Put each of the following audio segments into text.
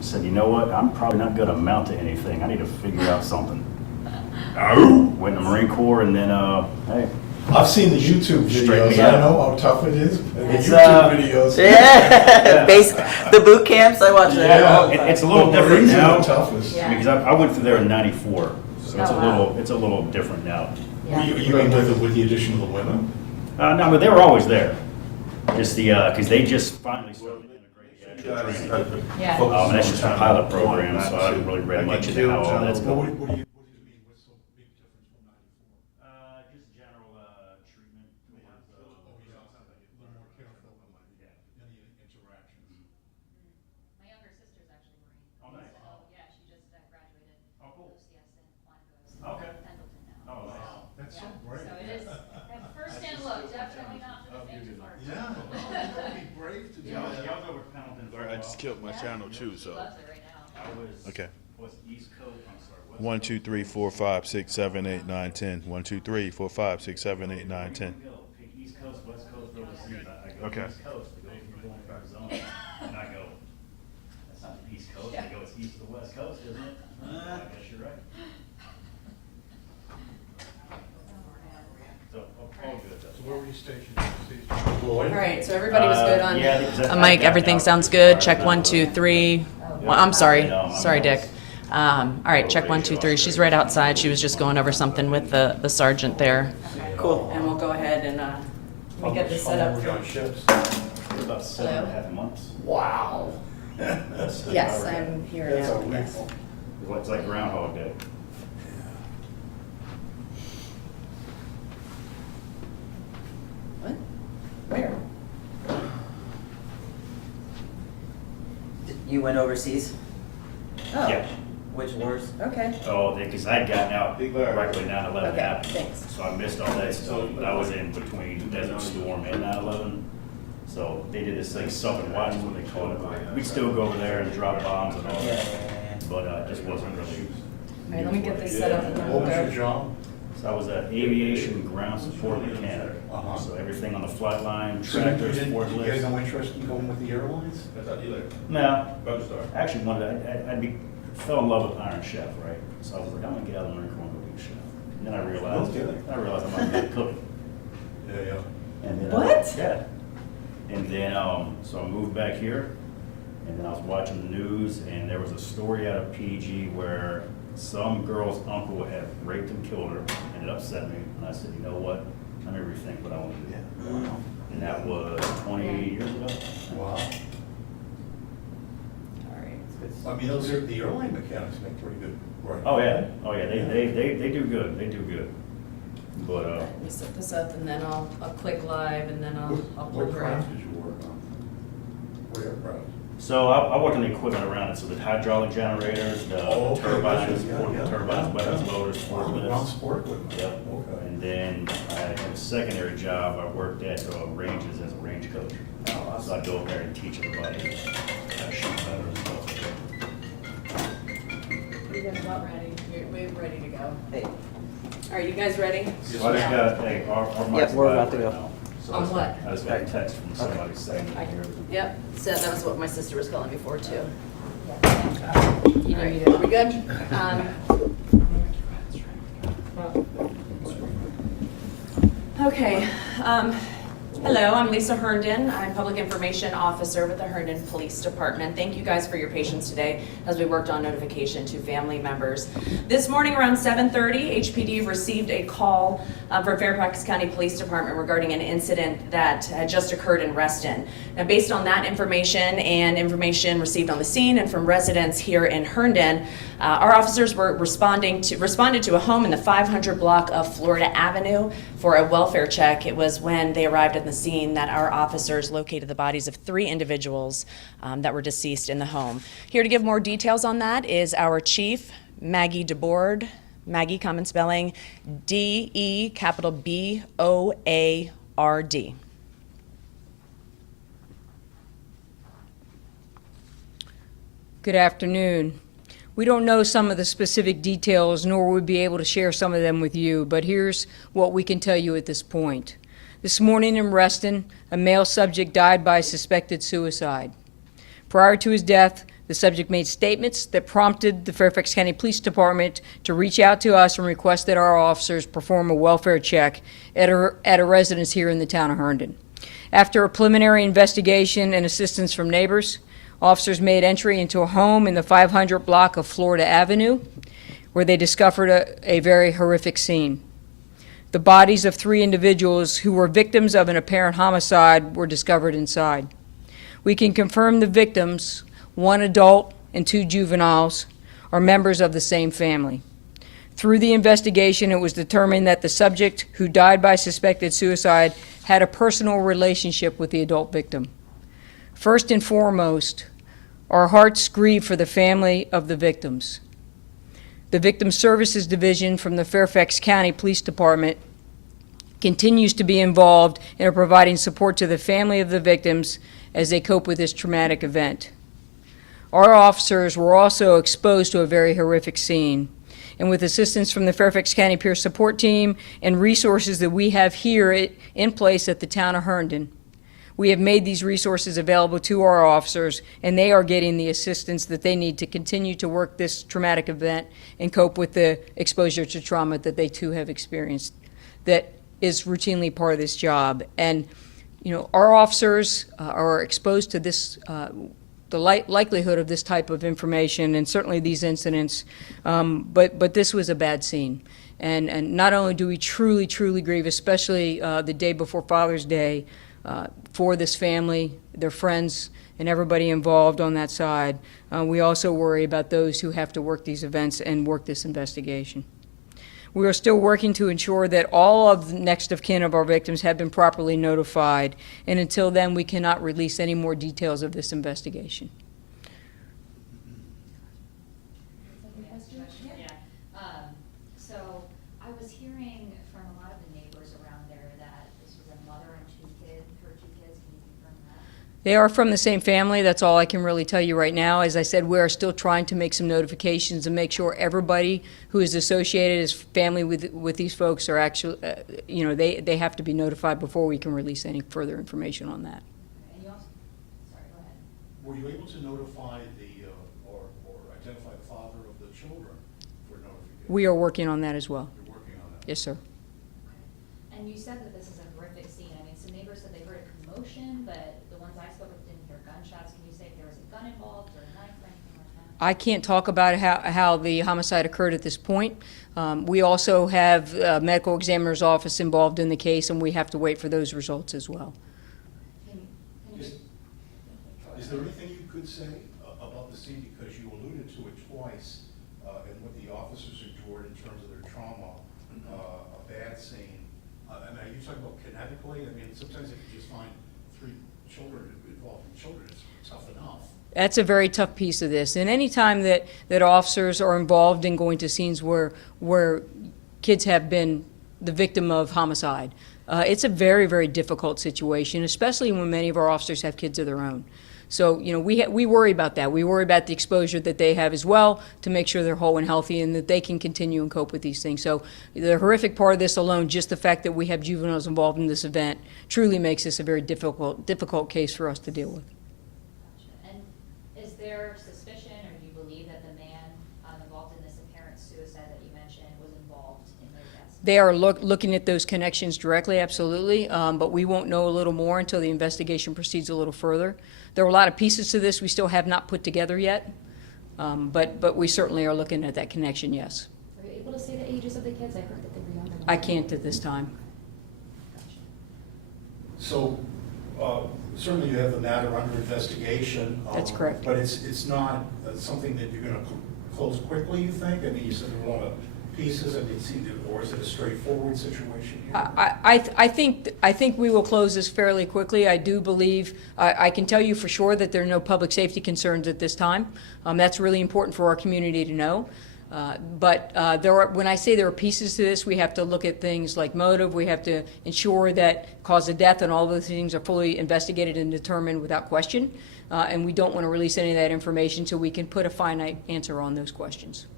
said, you know what, I'm probably not gonna amount to anything. I need to figure out something. Went in the Marine Corps, and then, hey. I've seen the YouTube Straighten videos. me I out. know how tough it is. The It's, YouTube videos. Yeah, the boot camps, I watch that all the It- time. it's a little Well, different Marines are now. the toughest. Yeah. Because I went through there in '94, so it's Oh, wow. it's a little different now. Yeah. You mean with the addition of the women? No, but they were always there. Just because they just finally started integrating actual training. Yeah. And that's just a pilot program, so I haven't really read much into how all that's going. What do you mean, what's the big difference from '94? Just general treatment. My younger sister's actually Marine. Oh, nice. So, yeah, she just graduated. Oh, cool. OCS in Quanticos. Okay. Pendleton now. Oh, nice. So, That's yeah. so great. So it is, at first-hand look, definitely not for the faint of heart. Yeah, it'd be brave to do Yeah, I that. was over Pendleton. for a I just while. killed my channel too, She so. loves it right now. I was. Okay. Was East Coast, I'm sorry. West 1, 2, 3, 4, 5, 6, 7, 8, 9, 10. 1, 2, 3, 4, 5, 6, 7, 8, 9, 10. Go. Pick East Coast, West Coast, overseas. I go Okay. East Coast. They go, you're going to Arizona. And I go, that's not the East Coast. They go, it's east of the West Coast, isn't it? I guess you're right. So, all good. So where were you stationed? Lloyd? All right, so everybody was good on, Yeah, because Mike, everything sounds good, check 1, 2, 3. Well, I'm sorry, Dick. All right, check 1, 2, 3, she's right outside, she was just going over something with the sergeant there. Cool. And we'll go ahead and, we get this set up. We're on shifts. About 7.5 months. Wow. Yes, I'm here That's now, a yes. week. It's like Groundhog Day. What? Where? You went overseas? Oh, Yeah. Which wars? okay, Oh, because I'd gotten out right when 9/11 Okay, happened. thanks. So I missed all that stuff, but I was in between Desert Storm and 9/11. So they did this thing, Sub and Watch, what they call it. We'd still go over there and drop bombs and all Yeah, that, yeah, but it just wasn't really. all right, let me get this set up and then What we'll was your go. job? So I was an aviation ground support mechanic. Uh-huh. So everything on the flight line, So tractors, you had forklifts. no interest in going with the airlines? No, actually fell in love with Iron Chef, right? So I was like, I'm gonna get out of the Marine Corps and go be a chef. And then I realized I might be a cook. Yeah, yeah. And then What? Yeah. And then, so I moved back here, and then I was watching the news, and there was a story out of PG where some girl's uncle had raped and killed her, and it upset me. And I said, you know what? Let me rethink what I want to do. And that was 28 years ago. Wow. All right. I mean, the airline mechanics make pretty good work. Oh, yeah. They do good. They do good. But, Let me set this up and then I'll click live and then I'll What pull her craft in. did you work on? What aircraft? so I worked on the equipment around it, so the hydraulic generators, the Okay, turbines, yeah, portable yeah, turbines, yeah, weapons yeah. loaders, Wow, forklifts. ground support equipment. Yep. Okay. And then I had a secondary job, I worked at ranges as a range coach. So I'd go up there and teach everybody how to shoot better and stuff. You guys about ready? We're ready to go. Hey, All right, you guys ready? So I just got, hey, our mic's we're live about to right go. now. So On what? I just got a text from somebody saying I that here. Yep, so that was what my sister was calling me for too. You All need me right, to. we good? Okay, hello, I'm Lisa Herndon. I'm Public Information Officer with the Herndon Police Department. Thank you guys for your patience today as we worked on notification to family members. This morning around 7:30, HPD received a call from Fairfax County Police Department regarding an incident that had just occurred in Reston. Now, based on that information and information received on the scene and from residents here in Herndon, our officers were responded to a home in the 500 block of Florida Avenue for a welfare check. It was when they arrived at the scene that our officers located the bodies of 3 individuals that were deceased in the home. Here to give more details on that is our chief, Maggie DeBoard. Maggie, common spelling, D-E, capital B-O-A-R-D. Good afternoon. We don't know some of the specific details, nor will we be able to share some of them with you, but here's what we can tell you at this point. This morning in Reston, a male subject died by suspected suicide. Prior to his death, The subject made statements that prompted the Fairfax County Police Department to reach out to us and request that our officers perform a welfare check at a residence here in the town of Herndon. After a preliminary investigation and assistance from neighbors, officers made entry into a home in the 500 block of Florida Avenue, where they discovered a very horrific scene. The bodies of 3 individuals who were victims of an apparent homicide were discovered inside. We can confirm the victims, 1 adult and 2 juveniles, are members of the same family. Through the investigation, it was determined that the subject, who died by suspected suicide, had a personal relationship with the adult victim. First and foremost, our hearts grieve for the family of the victims. The Victim Services Division from the Fairfax County Police Department continues to be involved in providing support to the family of the victims as they cope with this traumatic event. Our officers were also exposed to a very horrific scene, and with assistance from the Fairfax County Peer Support Team and resources that we have here in place at the town of Herndon, we have made these resources available to our officers, and they are getting the assistance that they need to continue to work this traumatic event and cope with the exposure to trauma that they too have experienced. That is routinely part of this job. And, you know, our officers are exposed to this, the likelihood of this type of information, and certainly these incidents, but this was a bad scene. And not only do we truly grieve, especially the day before Father's Day, for this family, their friends, and everybody involved on that side, we also worry about those who have to work these events and work this investigation. We are still working to ensure that all of the next of kin of our victims have been properly notified, and until then, we cannot release any more details of this investigation. Yeah. So I was hearing from a lot of the neighbors around there that this was a mother and her 2 kids. Can you confirm that? They are from the same family. That's all I can really tell you right now. As I said, we are still trying to make some notifications and make sure everybody who is associated as family with these folks are actually, you know, they have to be notified before we can release any further information on that. And you also, sorry, go ahead. Were you able to notify or identify the father of the children for notification? We are working on that as well. You're working on that? Yes, sir. Okay. And you said that this is a horrific scene. I mean, some neighbors said they heard a commotion, but the ones I spoke with didn't hear gunshots. Can you say if there was a gun involved or a knife or anything like that? I can't talk about how the homicide occurred at this point. We also have a medical examiner's office involved in the case, and we have to wait for those results as well. Can you Is there anything you could say about the scene, because you alluded to it twice, and what the officers endured in terms of their trauma, a bad scene? I mean, are you talking about kinetically? I mean, sometimes if you just find 3 children involved in children, it's tough enough. That's a very tough piece of this. And any time that officers are involved in going to scenes where kids have been the victim of homicide, it's a very difficult situation, especially when many of our officers have kids of their own. So, you know, we worry about that. We worry about the exposure that they have as well, to make sure they're whole and healthy and that they can continue and cope with these things. So the horrific part of this alone, just the fact that we have juveniles involved in this event, truly makes this a very difficult case for us to deal with. Gotcha. And is there suspicion, or do you believe that the man involved in this apparent suicide that you mentioned was involved in their deaths? They are looking at those connections directly, absolutely, but we won't know a little more until the investigation proceeds a little further. There are a lot of pieces to this we still have not put together yet, but we certainly are looking at that connection, yes. Were you able to say the ages of the kids? I heard that they were younger. I can't at this time. Gotcha. So, certainly you have the matter under investigation. That's correct. But it's not something that you're gonna close quickly, you think? I mean, you said there were a lot of pieces, I mean, or is it a straightforward situation here? I think we will close this fairly quickly. I do believe, I can tell you for sure that there are no public safety concerns at this time. That's really important for our community to know. But when I say there are pieces to this, we have to look at things like motive. We have to ensure that cause of death and all those things are fully investigated and determined without question. And we don't want to release any of that information so we can put a finite answer on those questions.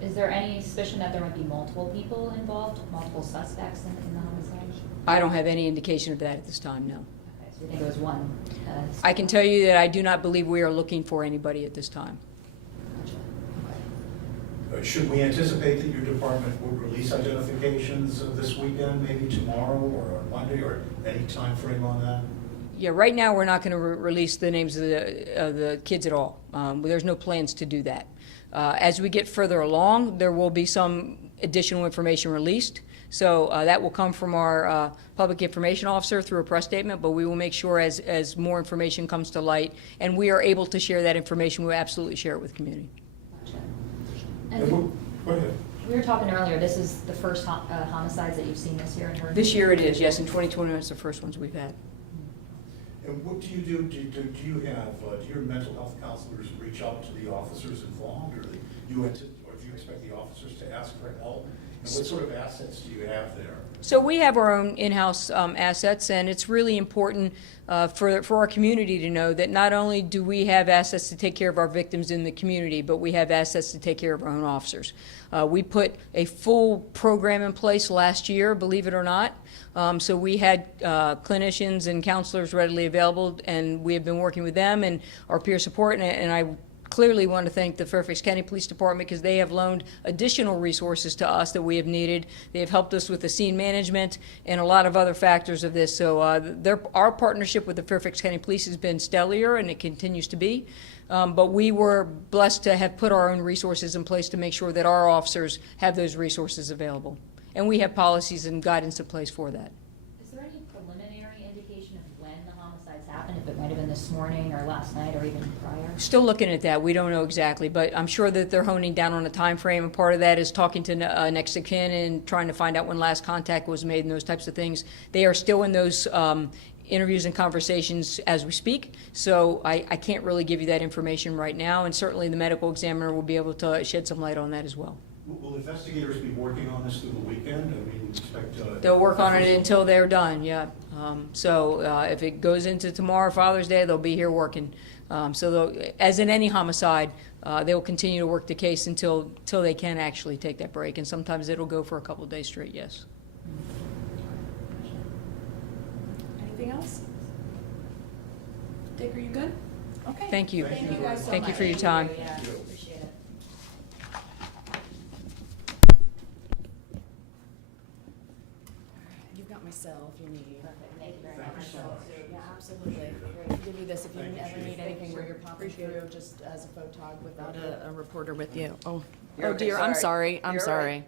Is there any suspicion that there might be multiple people involved, multiple suspects in the homicide? I don't have any indication of that at this time, no. Okay, Do you think it was one? I can tell you that I do not believe we are looking for anybody at this time. Gotcha. Okay. Should we anticipate that your department would release identifications this weekend, maybe tomorrow or on Monday, or any time frame on that? Yeah, right now, we're not going to release the names of the kids at all. There's no plans to do that. As we get further along, there will be some additional information released. So that will come from our public information officer through a press statement, but we will make sure as more information comes to light and we are able to share that information, we'll absolutely share it with the community. Gotcha. And And Go ahead. we were talking earlier, this is the first homicides that you've seen this year in Herndon? This year it is, yes, in 2021 it's the first ones we've had. And what do you do? Do you have, do your mental health counselors reach out to the officers involved, or do you expect the officers to ask for help? And what sort of assets do you have there? So we have our own in-house assets, and it's really important for our community to know that not only do we have assets to take care of our victims in the community, but we have assets to take care of our own officers. We put a full program in place last year, believe it or not. So we had clinicians and counselors readily available, and we have been working with them and our peer support, and I clearly want to thank the Fairfax County Police Department because they have loaned additional resources to us that we have needed. They have helped us with the scene management and a lot of other factors of this. So our partnership with the Fairfax County Police has been stellar, and it continues to be. But we were blessed to have put our own resources in place to make sure that our officers have those resources available. And we have policies and guidance in place for that. Is there any preliminary indication of when the homicides happened, if it might have been this morning or last night or even prior? Still looking at that. We don't know exactly, but I'm sure that they're honing down on a time frame, and part of that is talking to next of kin and trying to find out when last contact was made and those types of things. They are still in those interviews and conversations as we speak, so I can't really give you that information right now, and certainly the medical examiner will be able to shed some light on that as well. Will investigators be working on this through the weekend? I mean, expect... They'll work on it until they're done, yeah. So if it goes into tomorrow, Father's Day, they'll be here working. So as in any homicide, they will continue to work the case until they can actually take that break, and sometimes it'll go for a couple of days straight, yes. Anything else? Dick, are you good? Okay. Thank you. Thank you guys so Thank you much. for your time. Yeah, appreciate it. You've got my cell if you need. Perfect, thank you very much. Yeah, absolutely. Give you this if you ever need anything where you're popping through just as a photog without a reporter with you. Oh, You're oh okay, dear, I'm sorry. sorry, I'm You're all sorry. right.